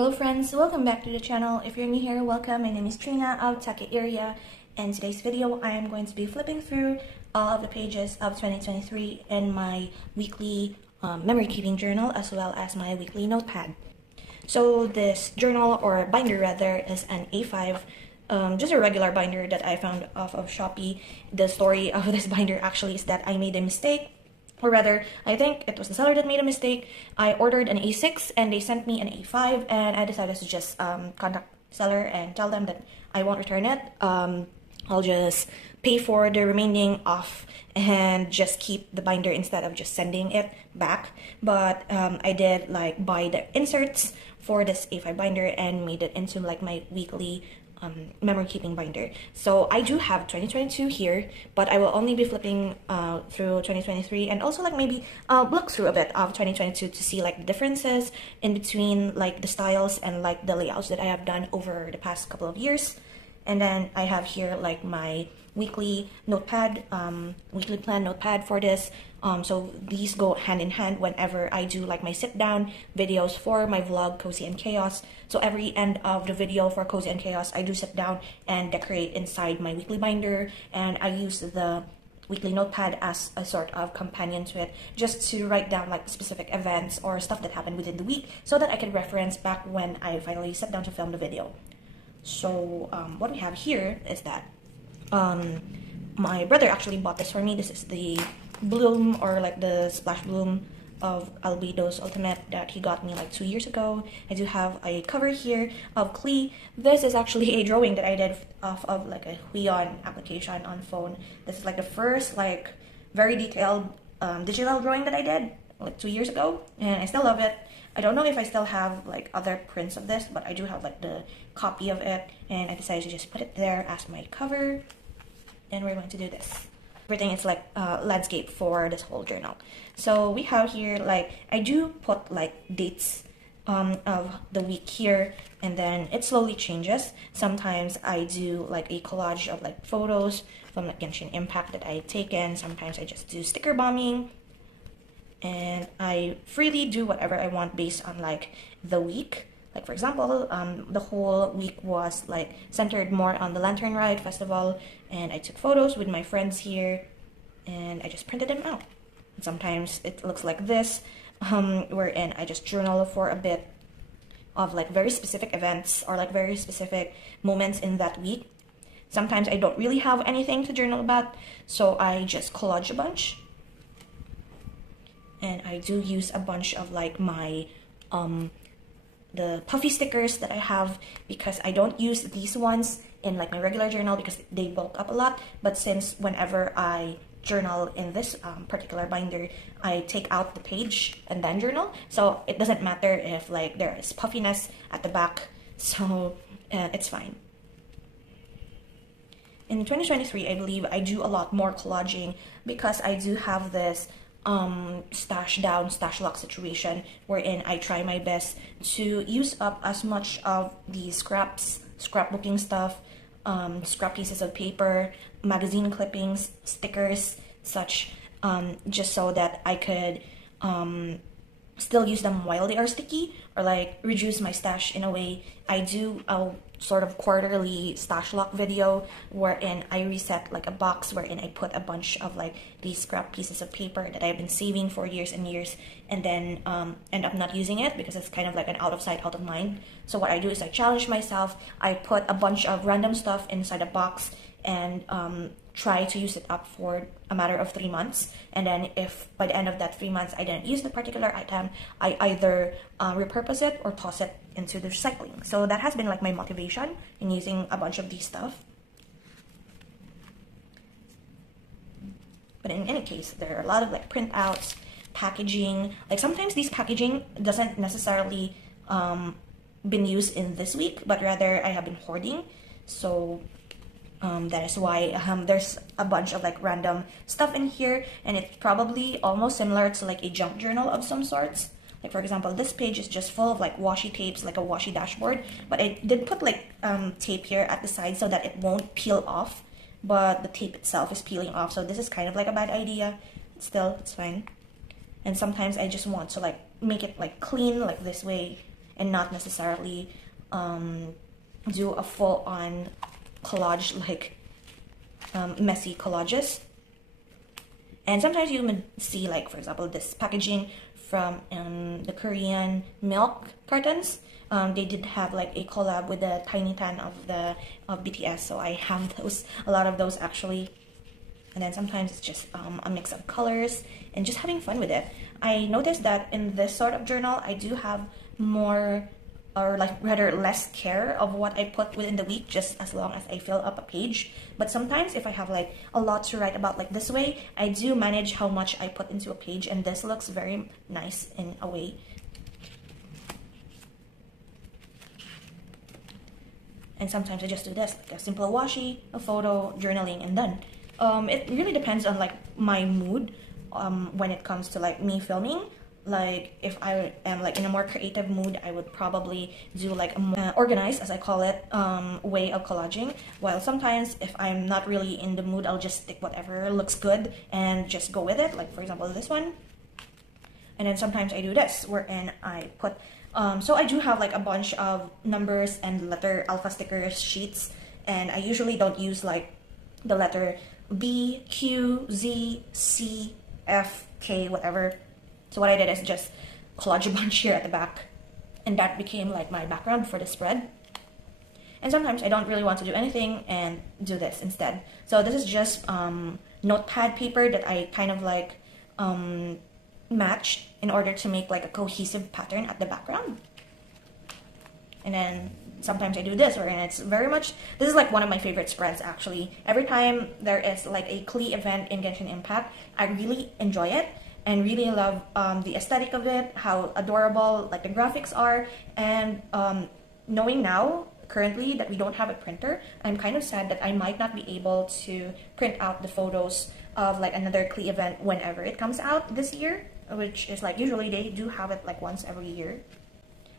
Hello friends, welcome back to the channel. If you're new here, welcome. My name is Trina of Take Area. In today's video, I am going to be flipping through all of the pages of 2023 in my weekly memory keeping journal as well as my weekly notepad. So this journal, or binder rather, is an A5, just a regular binder that I found off of Shopee. The story of this binder actually is that I made a mistake. Or rather, I think it was the seller that made a mistake. I ordered an A6 and they sent me an A5, and I decided to just contact the seller and tell them that I won't return it. I'll just pay for the remaining off and just keep the binder instead of just sending it back. But I did like buy the inserts for this A5 binder and made it into like my weekly memory keeping binder. So I do have 2022 here, but I will only be flipping through 2023 and also like maybe look through a bit of 2022 to see like the differences in between like the styles and like the layouts that I have done over the past couple of years. And then I have here like my weekly notepad, weekly plan notepad for this. So these go hand in hand whenever I do like my sit down videos for my vlog Cozy and Chaos. So every end of the video for Cozy and Chaos, I do sit down and decorate inside my weekly binder, and I use the weekly notepad as a sort of companion to it, just to write down like specific events or stuff that happened within the week so that I can reference back when I finally sit down to film the video. So what we have here is that my brother actually bought this for me. This is the bloom, or like the splash bloom of Albedo's Ultimate that he got me like 2 years ago. I do have a cover here of Klee. This is actually a drawing that I did off of like a Vllo application on phone. This is like the first like very detailed digital drawing that I did like 2 years ago, and I still love it. I don't know if I still have like other prints of this, but I do have like the copy of it, and I decided to just put it there as my cover. And we're going to do this. Everything is like landscape for this whole journal. So we have here like, I do put like dates of the week here, and then it slowly changes. Sometimes I do like a collage of like photos from like Genshin Impact that I've taken. Sometimes I just do sticker bombing, and I freely do whatever I want based on like the week. Like for example, the whole week was like centered more on the Lantern Ride Festival, and I took photos with my friends here, and I just printed them out. And sometimes it looks like this, wherein I just journal for a bit of like very specific events or like very specific moments in that week. Sometimes I don't really have anything to journal about, so I just collage a bunch. And I do use a bunch of like my the puffy stickers that I have, because I don't use these ones in like my regular journal because they bulk up a lot. But since whenever I journal in this particular binder, I take out the page and then journal, so it doesn't matter if like there is puffiness at the back, so it's fine. In 2023, I believe I do a lot more collaging because I do have this stash down, stash lock situation wherein I try my best to use up as much of the scrapbooking stuff, scrap pieces of paper, magazine clippings, stickers, such, just so that I could still use them while they are sticky, or like reduce my stash in a way. I do a sort of quarterly stash lock video wherein I reset like a box wherein I put a bunch of like these scrap pieces of paper that I've been saving for years and years, and then end up not using it because it's kind of like an out of sight, out of mind. So what I do is I challenge myself. I put a bunch of random stuff inside a box and try to use it up for a matter of 3 months, and then if by the end of that 3 months I didn't use the particular item, I either repurpose it or toss it into the recycling. So that has been like my motivation in using a bunch of these stuff. But in any case, there are a lot of like printouts, packaging. Like sometimes these packaging doesn't necessarily been used in this week, but rather I have been hoarding. So that is why there's a bunch of like random stuff in here, and it's probably almost similar to like a junk journal of some sorts. Like for example, this page is just full of like washi tapes, like a washi dashboard, but I did put like tape here at the side so that it won't peel off, but the tape itself is peeling off, so this is kind of like a bad idea. Still, it's fine. And sometimes I just want to like make it like clean like this way, and not necessarily do a full-on collage, like messy collages. And sometimes you would see, like, for example, this packaging from the Korean milk cartons. They did have like a collab with the Tiny Tan of BTS, so I have those, a lot of those actually. And then sometimes it's just a mix of colors and just having fun with it. I noticed that in this sort of journal, I do have more, or like rather less care of what I put within the week, just as long as I fill up a page. But sometimes if I have like a lot to write about like this way, I do manage how much I put into a page, and this looks very nice in a way. And sometimes I just do this, like a simple washi, a photo, journaling, and done. It really depends on like my mood when it comes to like me filming. Like if I am like in a more creative mood, I would probably do like a more organized, as I call it, way of collaging. While sometimes if I'm not really in the mood, I'll just stick whatever looks good and just go with it. Like for example, this one. And then sometimes I do this, wherein I put, so I do have like a bunch of numbers and letter alpha stickers sheets, and I usually don't use like the letter B, Q, Z, C, F, K, whatever. So what I did is just collage a bunch here at the back, and that became like my background for the spread. And sometimes I don't really want to do anything and do this instead. So this is just notepad paper that I kind of like matched in order to make like a cohesive pattern at the background. And then sometimes I do this, where it's very much, this is like one of my favorite spreads actually. Every time there is like a KREI event in Genshin Impact, I really enjoy it and really love the aesthetic of it, how adorable like the graphics are. And knowing now currently that we don't have a printer, I'm kind of sad that I might not be able to print out the photos of like another KREI event whenever it comes out this year, which is like usually they do have it like once every year.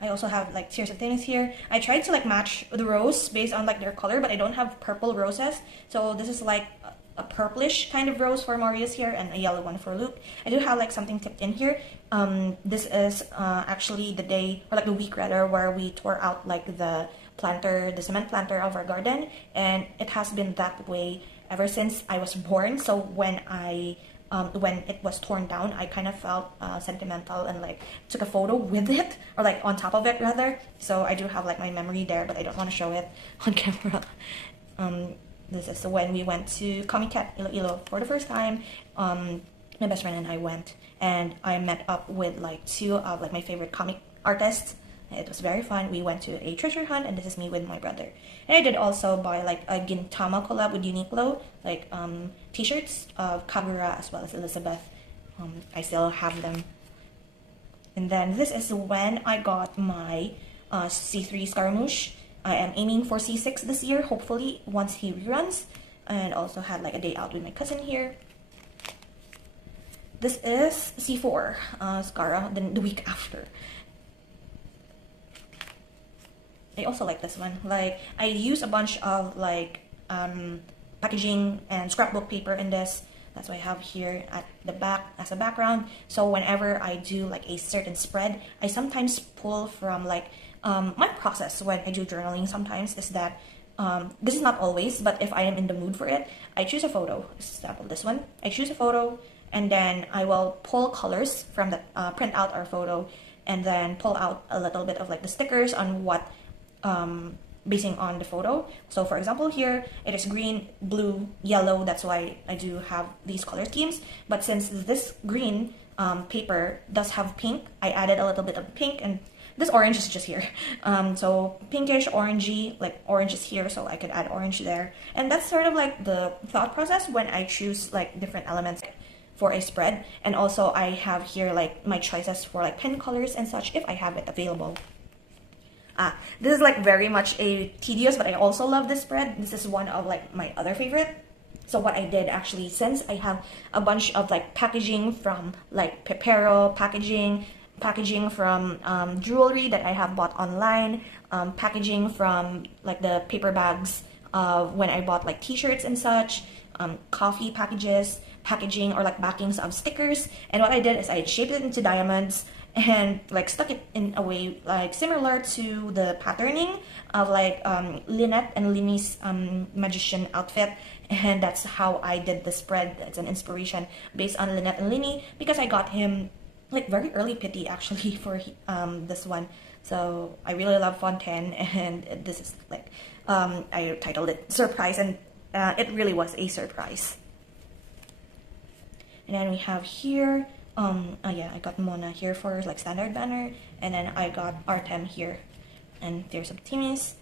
I also have like tiers of things here. I tried to like match the rose based on like their color, but I don't have purple roses. So this is like a purplish kind of rose for Marius here, and a yellow one for Luke. I do have like something tipped in here. This is actually the day, or like the week rather, where we tore out like the planter, the cement planter of our garden, and it has been that way ever since I was born. So when it was torn down, I kind of felt sentimental and like took a photo with it, or like on top of it rather. So I do have like my memory there, but I don't want to show it on camera. This is when we went to Comic Cat Iloilo for the first time. My best friend and I went, and I met up with like two of like my favorite comic artists. It was very fun. We went to a treasure hunt, and this is me with my brother. And I did also buy like a Gintama collab with Uniqlo, like t-shirts of Kagura as well as Elizabeth. I still have them. And then this is when I got my C3 Scaramouche. I am aiming for C6 this year, hopefully, once he reruns. And also had like a day out with my cousin here. This is C4 Scara, then the week after. I also like this one. Like, I use a bunch of like packaging and scrapbook paper in this. That's what I have here at the back as a background. So whenever I do like a certain spread, I sometimes pull from like my process when I do journaling sometimes is that this is not always, but if I am in the mood for it, I choose a photo. For example, this one. I choose a photo, and then I will pull colors from the print out our photo, and then pull out a little bit of like the stickers on what basing on the photo. So for example here, it is green, blue, yellow. That's why I do have these color schemes. But since this green paper does have pink, I added a little bit of pink, and this orange is just here. So pinkish, orangey, like orange is here, so I could add orange there. And that's sort of like the thought process when I choose like different elements for a spread. And also I have here like my choices for like pen colors and such if I have it available. This is like very much a tedious, but I also love this spread. This is one of like my other favorite. So what I did actually, since I have a bunch of like packaging from like Pepero packaging from jewelry that I have bought online, packaging from like the paper bags of when I bought like t-shirts and such, coffee packages, packaging or like backings of stickers. And what I did is I shaped it into diamonds, and like stuck it in a way like similar to the patterning of like Lynette and Linny's magician outfit, and that's how I did the spread. It's an inspiration based on Lynette and Linny because I got him like very early pity actually for this one. So I really love Fontaine, and this is like I titled it Surprise, and it really was a surprise. And then we have here, yeah, I got Mona here for like standard banner, and then I got Artem here, and there's some Timmy's.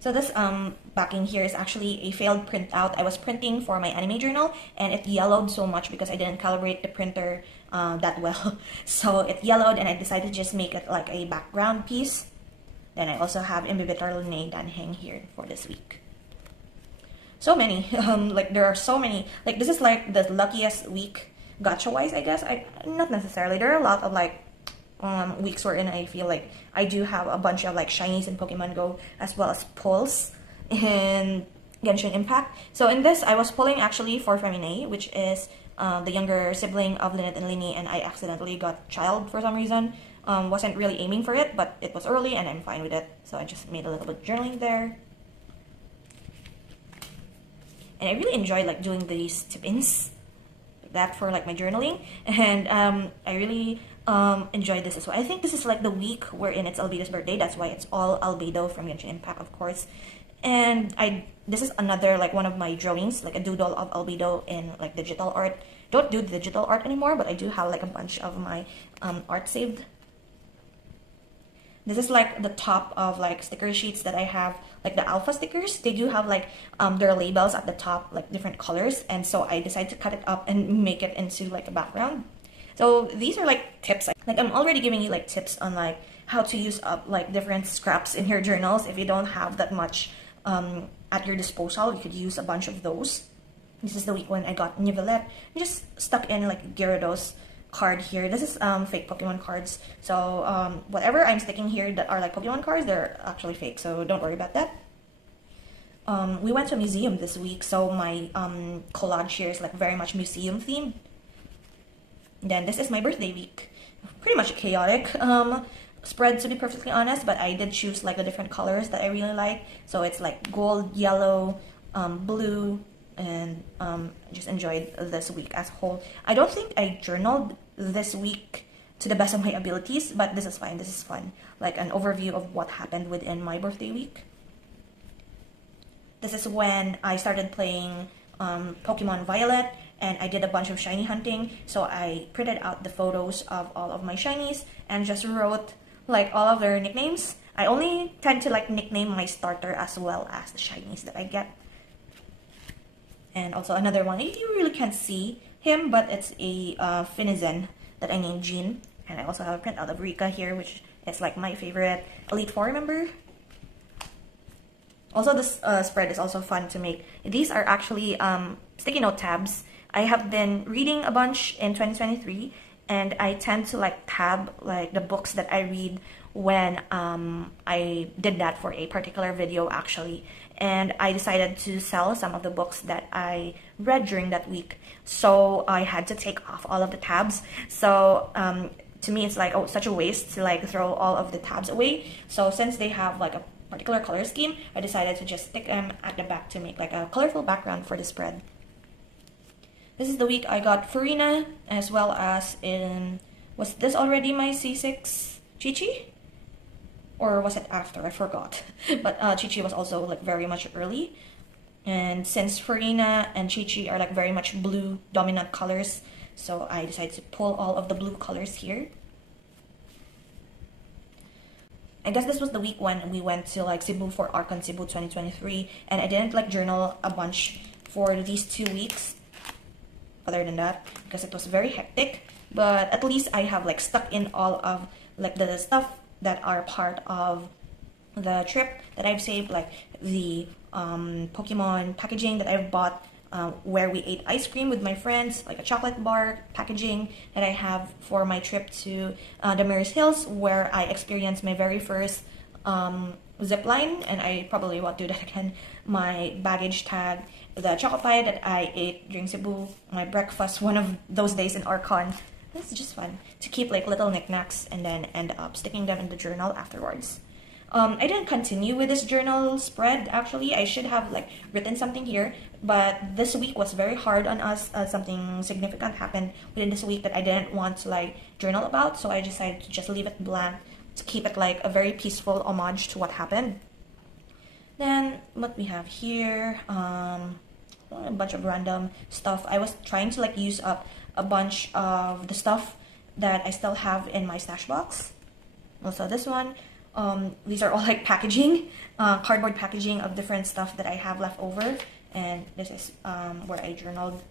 So this backing here is actually a failed printout. I was printing for my anime journal, and it yellowed so much because I didn't calibrate the printer that well. So it yellowed, and I decided to just make it like a background piece. Then I also have Imbibitar Lune Danheng here for this week. So many, like there are so many. Like this is like the luckiest week gacha-wise, I guess. Not necessarily. There are a lot of like weeks wherein I feel like I do have a bunch of like shinies in Pokemon Go as well as pulls in Genshin Impact. So in this, I was pulling actually for Femine, which is the younger sibling of Lynette and Linny, and I accidentally got Child for some reason. Wasn't really aiming for it, but it was early and I'm fine with it. So I just made a little bit of journaling there. And I really enjoy like doing these tip-ins, that for like my journaling, and I really enjoyed this as well. I think this is like the week wherein it's Albedo's birthday. That's why it's all Albedo from Genshin Impact, of course. And this is another like one of my drawings, like a doodle of Albedo in like digital art. Don't do digital art anymore, but I do have like a bunch of my art saved. This is like the top of like sticker sheets that I have, like the alpha stickers. They do have like their labels at the top, like different colors, and so I decided to cut it up and make it into like a background. So these are like tips. Like I'm already giving you like tips on like how to use up like different scraps in your journals. If you don't have that much at your disposal, you could use a bunch of those. This is the week when I got Nivelette. I just stuck in like Gyarados card here. This is fake Pokemon cards. So whatever I'm sticking here that are like Pokemon cards, they're actually fake. So don't worry about that. We went to a museum this week, so my collage here is like very much museum themed. Then this is my birthday week. Pretty much chaotic spread, to be perfectly honest, but I did choose like the different colors that I really like. So it's like gold, yellow, blue, and just enjoyed this week as a whole. I don't think I journaled this week to the best of my abilities, but this is fine. This is fun. Like an overview of what happened within my birthday week. This is when I started playing Pokemon Violet, and I did a bunch of shiny hunting. So I printed out the photos of all of my shinies and just wrote like all of their nicknames. I only tend to like nickname my starter as well as the shinies that I get. And also another one, you really can't see him, but it's a Finizen that I named Jean. And I also have a printout of Rika here, which is like my favorite Elite Four member. Also, this spread is also fun to make. These are actually sticky note tabs. I have been reading a bunch in 2023, and I tend to like tab like the books that I read when I did that for a particular video actually. And I decided to sell some of the books that I read during that week. So I had to take off all of the tabs. So to me, it's like, oh, such a waste to like throw all of the tabs away. So since they have like a particular color scheme, I decided to just stick them at the back to make like a colorful background for the spread. This is the week I got Furina, as well as in, was this already my C6 Chi-Chi? Or was it after? I forgot. But Chi-Chi was also like very much early. And since Furina and Chi-Chi are like very much blue dominant colors, so I decided to pull all of the blue colors here. I guess this was the week when we went to like Cebu for Archon Cebu 2023, and I didn't like journal a bunch for these 2 weeks other than that because it was very hectic, but at least I have like stuck in all of like the stuff that are part of the trip that I've saved, like the Pokemon packaging that I've bought where we ate ice cream with my friends, like a chocolate bar packaging that I have for my trip to the Mirrors Hills, where I experienced my very first zip line, and I probably won't do that again. My baggage tag, the chocolate pie that I ate during Cebu, my breakfast one of those days in Arcon. This is just fun to keep like little knickknacks and then end up sticking them in the journal afterwards. I didn't continue with this journal spread. Actually, I should have like written something here, but this week was very hard on us. Something significant happened within this week that I didn't want to like journal about, so I decided to just leave it blank to keep it like a very peaceful homage to what happened. Then what we have here, a bunch of random stuff. I was trying to like use up a bunch of the stuff that I still have in my stash box. Also this one. These are all like packaging, cardboard packaging of different stuff that I have left over, and this is where I journaled.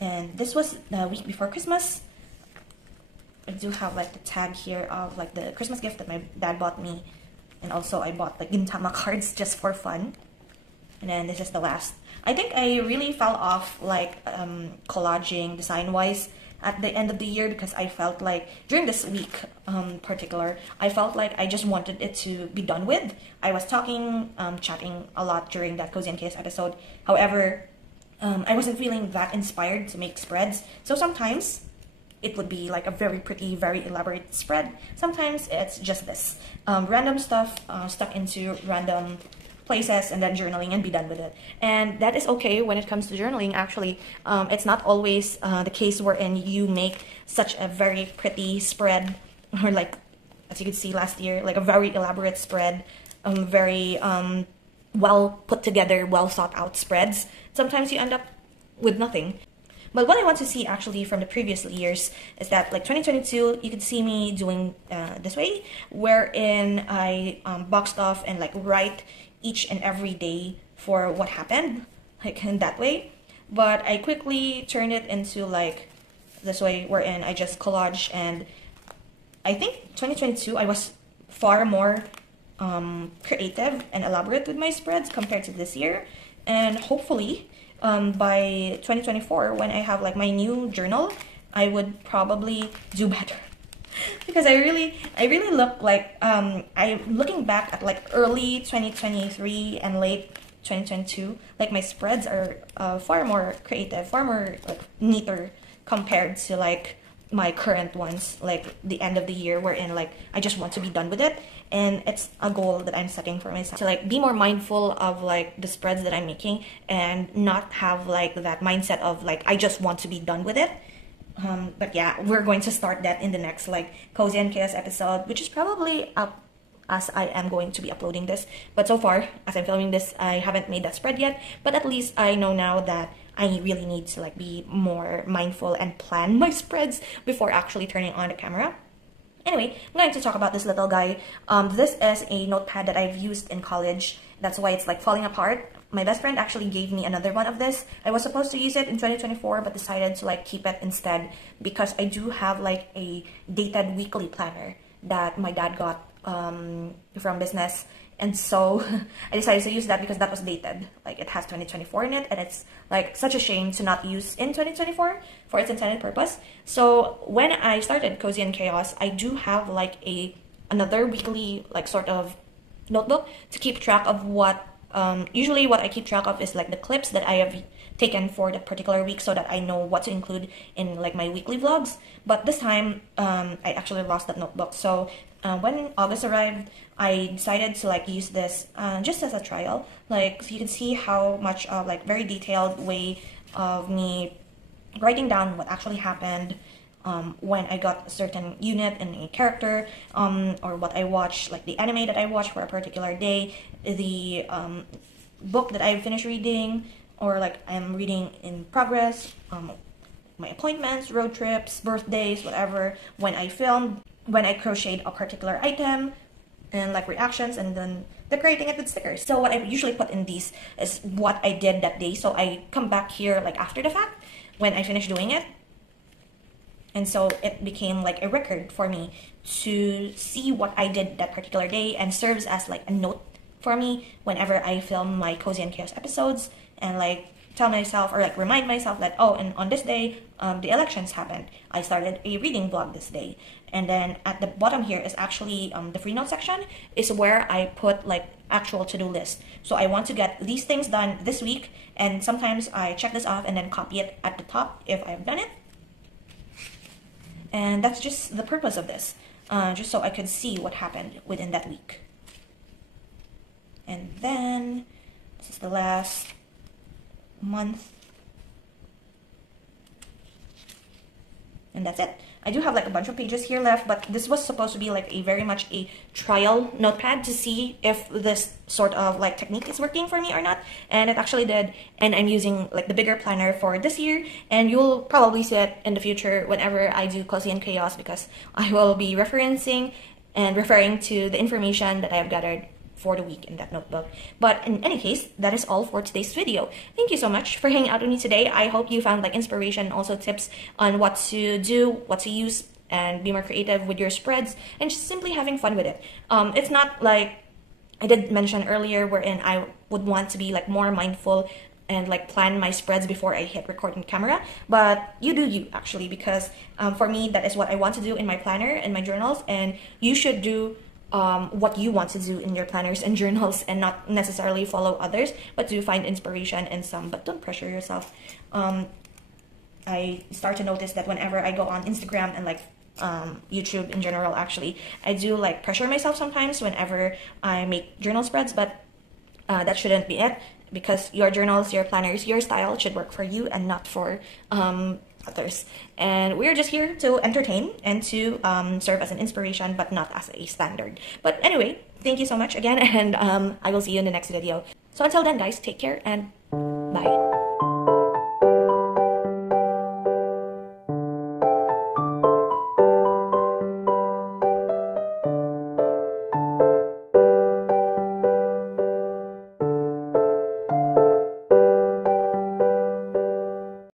And this was the week before Christmas. I do have like the tag here of like the Christmas gift that my dad bought me, and also I bought like Gintama cards just for fun. And then this is the last. I think I really fell off like collaging design wise at the end of the year, because I felt like during this week particular, I felt like I just wanted it to be done with. I was talking, chatting a lot during that Cozy and Chaos episode. However, I wasn't feeling that inspired to make spreads. So sometimes it would be like a very pretty, very elaborate spread. Sometimes it's just this random stuff stuck into random places and then journaling and be done with it. And that is okay when it comes to journaling. Actually, it's not always the case wherein you make such a very pretty spread, or like, as you could see last year, like a very elaborate spread, very well put together, well thought out spreads. Sometimes you end up with nothing. But what I want to see actually from the previous years is that like 2022, you could see me doing this way, wherein I boxed off and like write each and every day for what happened, like in that way. But I quickly turned it into like this way, wherein I just collage. And I think 2022 I was far more creative and elaborate with my spreads compared to this year. And hopefully by 2024, when I have like my new journal, I would probably do better. Because I really look like I'm looking back at like early 2023 and late 2022, like my spreads are far more creative, far more like neater compared to like my current ones, like the end of the year, wherein like I just want to be done with it. And it's a goal that I'm setting for myself to like be more mindful of like the spreads that I'm making and not have like that mindset of like I just want to be done with it. But yeah, we're going to start that in the next like Cozy and Chaos episode, which is probably up as I am going to be uploading this. But so far, as I'm filming this, I haven't made that spread yet. But at least I know now that I really need to like be more mindful and plan my spreads before actually turning on the camera. Anyway, I'm going to talk about this little guy. This is a notepad that I've used in college. That's why it's like falling apart. My best friend actually gave me another one of this. I was supposed to use it in 2024, but decided to like keep it instead because I do have like a dated weekly planner that my dad got from business. And so I decided to use that because that was dated. Like it has 2024 in it, and it's like such a shame to not use in 2024 for its intended purpose. So when I started Cozy and Chaos, I do have like another weekly like sort of notebook to keep track of what usually what I keep track of is like the clips that I have taken for the particular week, so that I know what to include in like my weekly vlogs. But this time I actually lost that notebook. So when August arrived, I decided to like use this just as a trial, like so you can see how much of like very detailed way of me writing down what actually happened when I got a certain unit in a character, or what I watched, like the anime that I watched for a particular day, the book that I finished reading, or like I'm reading in progress, my appointments, road trips, birthdays, whatever, when I filmed, when I crocheted a particular item, and like reactions, and then decorating it with stickers. So what I usually put in these is what I did that day. So I come back here like after the fact when I finish doing it. And so it became like a record for me to see what I did that particular day, and serves as like a note for me whenever I film my Cozy and Chaos episodes, and like tell myself or like remind myself that, oh, and on this day the elections happened, I started a reading vlog this day. And then at the bottom here is actually the free note section, is where I put like actual to-do list. So I want to get these things done this week, and sometimes I check this off and then copy it at the top if I've done it. And that's just the purpose of this, just so I could see what happened within that week. And then this is the last month. And that's it. I do have like a bunch of pages here left, but this was supposed to be like a very much a trial notepad to see if this sort of like technique is working for me or not. And it actually did. And I'm using like the bigger planner for this year, and you'll probably see it in the future whenever I do Cozy and Chaos, because I will be referencing and referring to the information that I have gathered for the week in that notebook. But in any case, that is all for today's video. Thank you so much for hanging out with me today. I hope you found like inspiration, also tips on what to do, what to use, and be more creative with your spreads, and just simply having fun with it. It's not like I did mention earlier, wherein I would want to be like more mindful and like plan my spreads before I hit record on camera, but you do you actually, because for me, that is what I want to do in my planner and my journals, and you should do what you want to do in your planners and journals, and not necessarily follow others, but do find inspiration in some, but don't pressure yourself. I start to notice that whenever I go on Instagram and like YouTube in general, actually, I do like pressure myself sometimes whenever I make journal spreads, but that shouldn't be it, because your journals, your planners, your style should work for you and not for others. And we're just here to entertain and to serve as an inspiration, but not as a standard. But anyway, thank you so much again, and I will see you in the next video. So until then, guys, take care and bye.